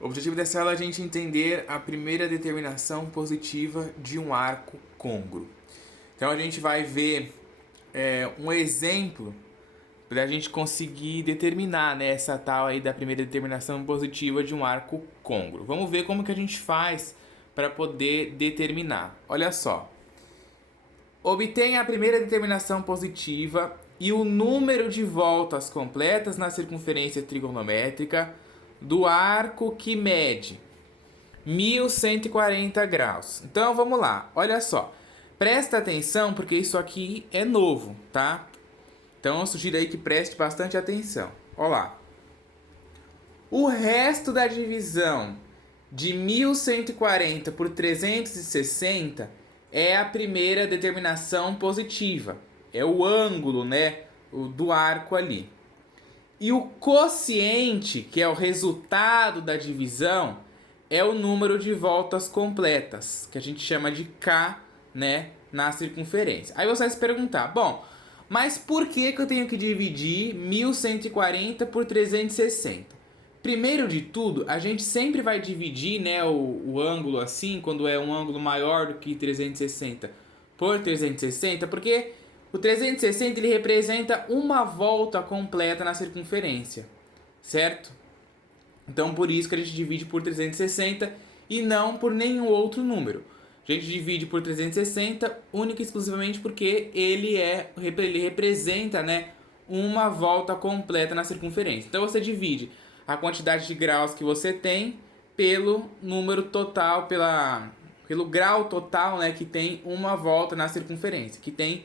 O objetivo dessa aula é a gente entender a primeira determinação positiva de um arco côngruo. Então a gente vai ver um exemplo para a gente conseguir determinar, né, essa tal aí da primeira determinação positiva de um arco côngruo. Vamos ver como que a gente faz para poder determinar. Olha só. Obtenha a primeira determinação positiva e o número de voltas completas na circunferência trigonométrica do arco que mede 1140 graus. Então vamos lá, olha só. Presta atenção porque isso aqui é novo, tá? Então eu sugiro aí que preste bastante atenção. Olha lá. O resto da divisão de 1140 por 360 é a primeira determinação positiva. É o ângulo, né, do arco ali. E o quociente, que é o resultado da divisão, é o número de voltas completas, que a gente chama de K, né, na circunferência. Aí você vai se perguntar, bom, mas por que eu tenho que dividir 1140 por 360? Primeiro de tudo, a gente sempre vai dividir, né, o ângulo assim, quando é um ângulo maior do que 360 por 360, porque o 360 ele representa uma volta completa na circunferência, certo? Então por isso que a gente divide por 360 e não por nenhum outro número. A gente divide por 360 única e exclusivamente porque ele representa, né, uma volta completa na circunferência. Então você divide a quantidade de graus que você tem pelo número total, pelo grau total, né, que tem uma volta na circunferência, que tem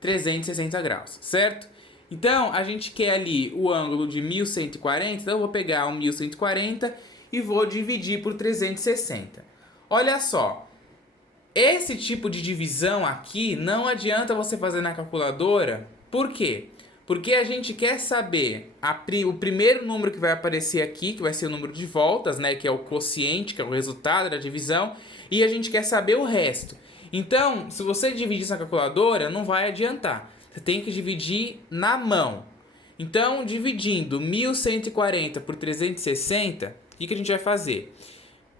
360 graus, certo? Então, a gente quer ali o ângulo de 1140, então eu vou pegar o 1140 e vou dividir por 360. Olha só, esse tipo de divisão aqui não adianta você fazer na calculadora, por quê? Porque a gente quer saber o primeiro número que vai aparecer aqui, que vai ser o número de voltas, né, que é o quociente, que é o resultado da divisão, e a gente quer saber o resto. Então, se você dividir essa calculadora, não vai adiantar. Você tem que dividir na mão. Então, dividindo 1140 por 360, o que a gente vai fazer?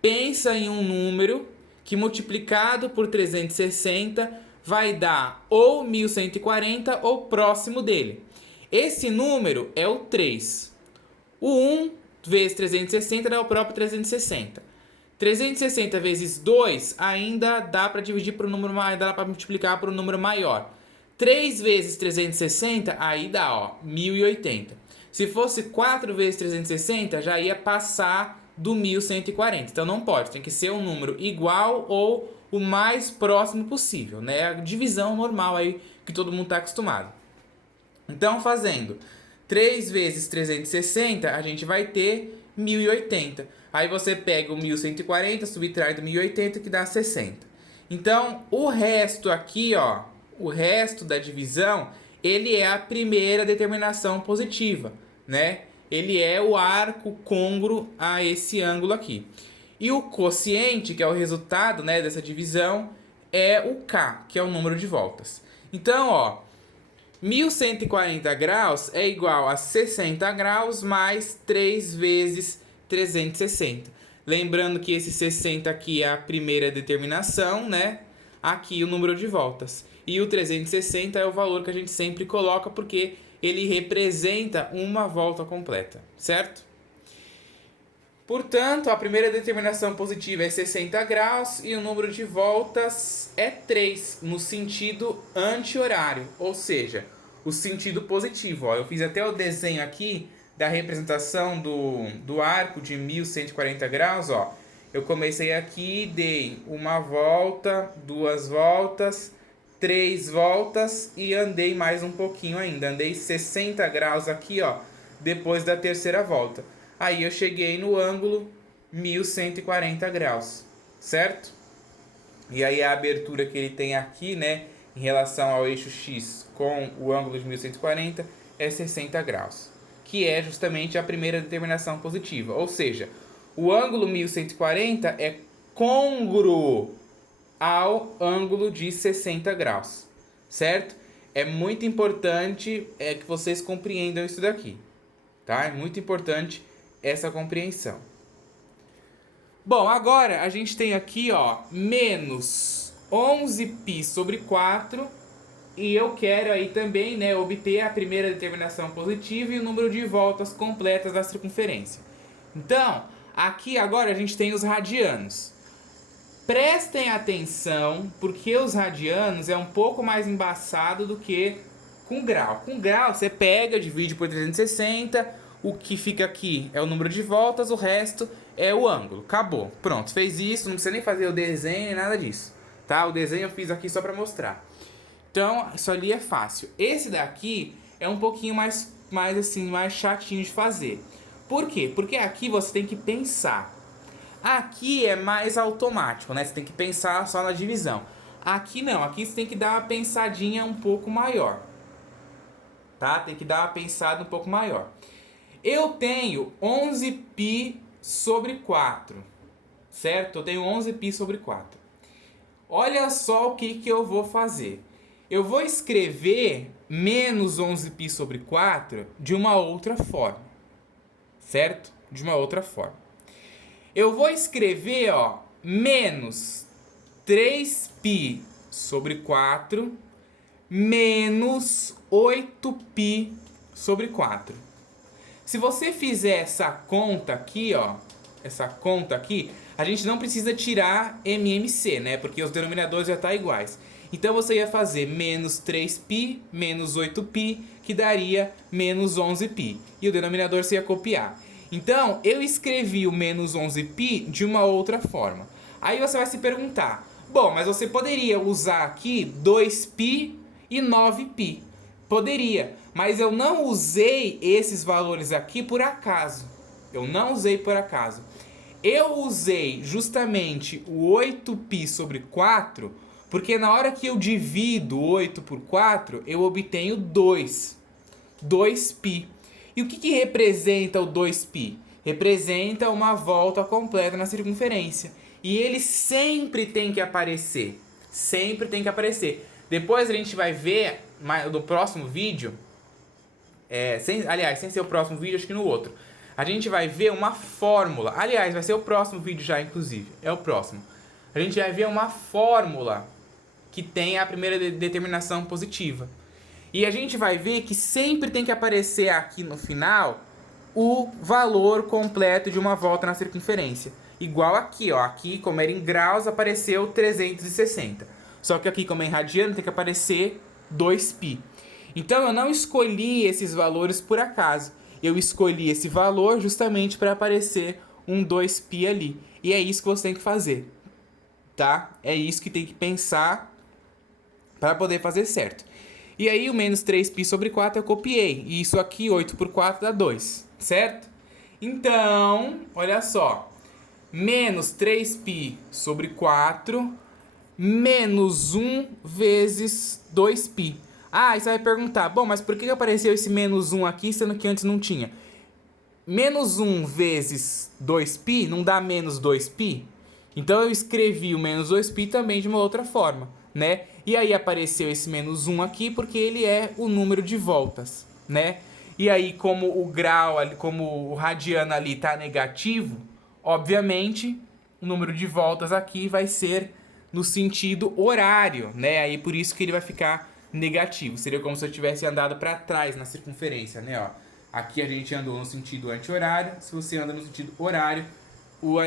Pensa em um número que multiplicado por 360 vai dar ou 1140 ou próximo dele. Esse número é o 3. O 1 vezes 360 dá o próprio 360. 360 vezes 2 ainda dá para dividir por um número maior, dá para multiplicar por um número maior. 3 vezes 360 aí dá, ó, 1080. Se fosse 4 vezes 360 já ia passar do 1140. Então não pode, tem que ser um número igual ou o mais próximo possível, né? A divisão normal aí que todo mundo está acostumado. Então, fazendo 3 vezes 360, a gente vai ter 1080. Aí você pega o 1140, subtrai do 1080, que dá 60. Então, o resto aqui, ó, o resto da divisão, ele é a primeira determinação positiva, né? Ele é o arco côngruo a esse ângulo aqui. E o quociente, que é o resultado, né, dessa divisão, é o K, que é o número de voltas. Então, ó, 1140 graus é igual a 60 graus mais 3 vezes 360. Lembrando que esse 60 aqui é a primeira determinação, né? Aqui o número de voltas. E o 360 é o valor que a gente sempre coloca porque ele representa uma volta completa, certo? Portanto, a primeira determinação positiva é 60 graus e o número de voltas é 3, no sentido anti-horário, ou seja, o sentido positivo. Ó, eu fiz até o desenho aqui da representação do arco de 1140 graus. Ó. Eu comecei aqui, dei uma volta, 2 voltas, 3 voltas e andei mais um pouquinho ainda. Andei 60 graus aqui, ó, depois da terceira volta. Aí eu cheguei no ângulo 1140 graus, certo? E aí a abertura que ele tem aqui, né, em relação ao eixo X com o ângulo de 1140 é 60 graus, que é justamente a primeira determinação positiva. Ou seja, o ângulo 1140 é côngruo ao ângulo de 60 graus, certo? É muito importante que vocês compreendam isso daqui, tá? É muito importante essa compreensão. Bom, agora a gente tem aqui, ó, menos 11π sobre 4. E eu quero aí também, né, obter a primeira determinação positiva e o número de voltas completas da circunferência. Então, aqui agora a gente tem os radianos. Prestem atenção, porque os radianos é um pouco mais embaçado do que com grau. Com grau, você pega, divide por 360, o que fica aqui é o número de voltas, o resto é o ângulo. Acabou. Pronto, fez isso, não precisa nem fazer o desenho nem nada disso. Tá? O desenho eu fiz aqui só para mostrar. Então, isso ali é fácil. Esse daqui é um pouquinho mais chatinho de fazer. Por quê? Porque aqui você tem que pensar. Aqui é mais automático, né? Você tem que pensar só na divisão. Aqui não, aqui você tem que dar uma pensadinha um pouco maior. Tá? Tem que dar uma pensada um pouco maior. Eu tenho 11π sobre 4. Certo? Eu tenho 11π sobre 4. Olha só o que eu vou fazer. Eu vou escrever menos 11π sobre 4 de uma outra forma. Certo? De uma outra forma. Eu vou escrever, ó, menos 3π sobre 4 menos 8π sobre 4. Se você fizer essa conta aqui, ó, a gente não precisa tirar MMC, né? Porque os denominadores já estão iguais. Então você ia fazer menos 3π menos 8π, que daria menos 11π. E o denominador você ia copiar. Então, eu escrevi o menos 11π de uma outra forma. Aí você vai se perguntar, bom, mas você poderia usar aqui 2π e 9π. Poderia, mas eu não usei esses valores aqui por acaso. Eu não usei por acaso. Eu usei justamente o 8π sobre 4, porque na hora que eu divido 8 por 4, eu obtenho 2π. E o que representa o 2π? Representa uma volta completa na circunferência. E ele sempre tem que aparecer. Sempre tem que aparecer. Depois a gente vai ver no próximo vídeo, sem ser o próximo vídeo, acho que no outro. A gente vai ver uma fórmula. Aliás, vai ser o próximo vídeo já, inclusive. É o próximo. A gente vai ver uma fórmula que tem a primeira determinação positiva. E a gente vai ver que sempre tem que aparecer aqui no final o valor completo de uma volta na circunferência. Igual aqui, ó. Aqui, como era em graus, apareceu 360. Só que aqui, como é em radiano, tem que aparecer 2π. Então, eu não escolhi esses valores por acaso. Eu escolhi esse valor justamente para aparecer um 2π ali. E é isso que você tem que fazer. Tá? É isso que tem que pensar para poder fazer certo. E aí o menos 3π sobre 4 eu copiei. E isso aqui, 8 por 4 dá 2, certo? Então, olha só. Menos 3π sobre 4 menos 1 vezes 2π. Ah, e você vai perguntar, bom, mas por que apareceu esse menos 1 aqui, sendo que antes não tinha? Menos 1 vezes 2π não dá menos 2π? Então eu escrevi o menos 2π também de uma outra forma, né? E aí apareceu esse menos 1 aqui porque ele é o número de voltas, né? E aí como o grau, como o radiano ali tá negativo, obviamente o número de voltas aqui vai ser no sentido horário, né? Aí por isso que ele vai ficar negativo. Seria como se eu tivesse andado para trás na circunferência, né? Ó, aqui a gente andou no sentido anti-horário. Se você anda no sentido horário,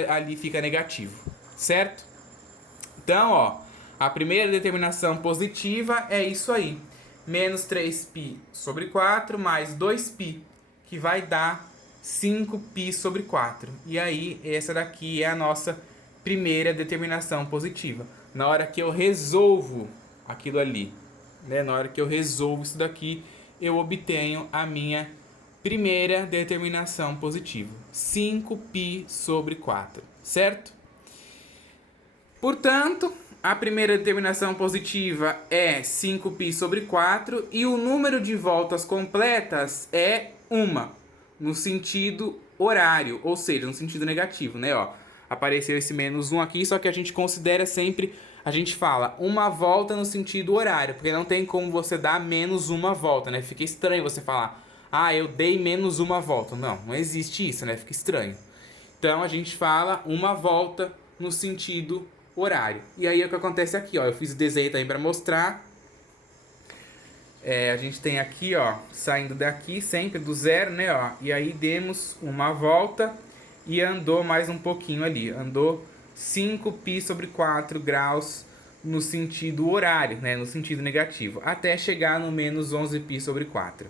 ali fica negativo, certo? Então, ó, a primeira determinação positiva é isso aí. Menos 3π sobre 4 mais 2π, que vai dar 5π sobre 4. E aí, essa daqui é a nossa primeira determinação positiva. Na hora que eu resolvo aquilo ali, né? Na hora que eu resolvo isso daqui, eu obtenho a minha primeira determinação positiva. 5π sobre 4, certo? Portanto, a primeira determinação positiva é 5π sobre 4 e o número de voltas completas é 1, no sentido horário, ou seja, no sentido negativo, né? Ó, apareceu esse menos 1 aqui, só que a gente considera sempre, a gente fala uma volta no sentido horário, porque não tem como você dar menos uma volta, né? Fica estranho você falar, ah, eu dei menos uma volta. Não, não existe isso, né? Fica estranho. Então a gente fala uma volta no sentido horário. E aí é o que acontece aqui, ó. Eu fiz o desenho também para mostrar. A gente tem aqui, ó, saindo daqui sempre do zero, né, ó. E aí demos uma volta e andou mais um pouquinho ali. Andou 5π sobre 4 graus no sentido horário, né, no sentido negativo, até chegar no menos 11π sobre 4,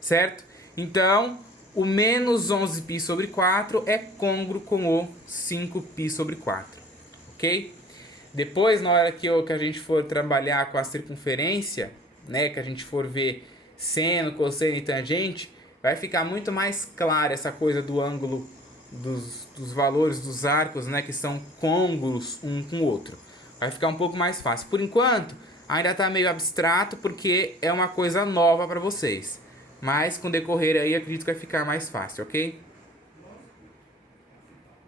certo? Então, o menos 11π sobre 4 é côngruo com o 5π sobre 4, ok? Depois, na hora que a gente for trabalhar com a circunferência, né, que a gente for ver seno, cosseno e tangente, vai ficar muito mais clara essa coisa do ângulo dos valores dos arcos, né, que são côngruos um com o outro. Vai ficar um pouco mais fácil. Por enquanto, ainda está meio abstrato porque é uma coisa nova para vocês. Mas com o decorrer aí, acredito que vai ficar mais fácil, ok?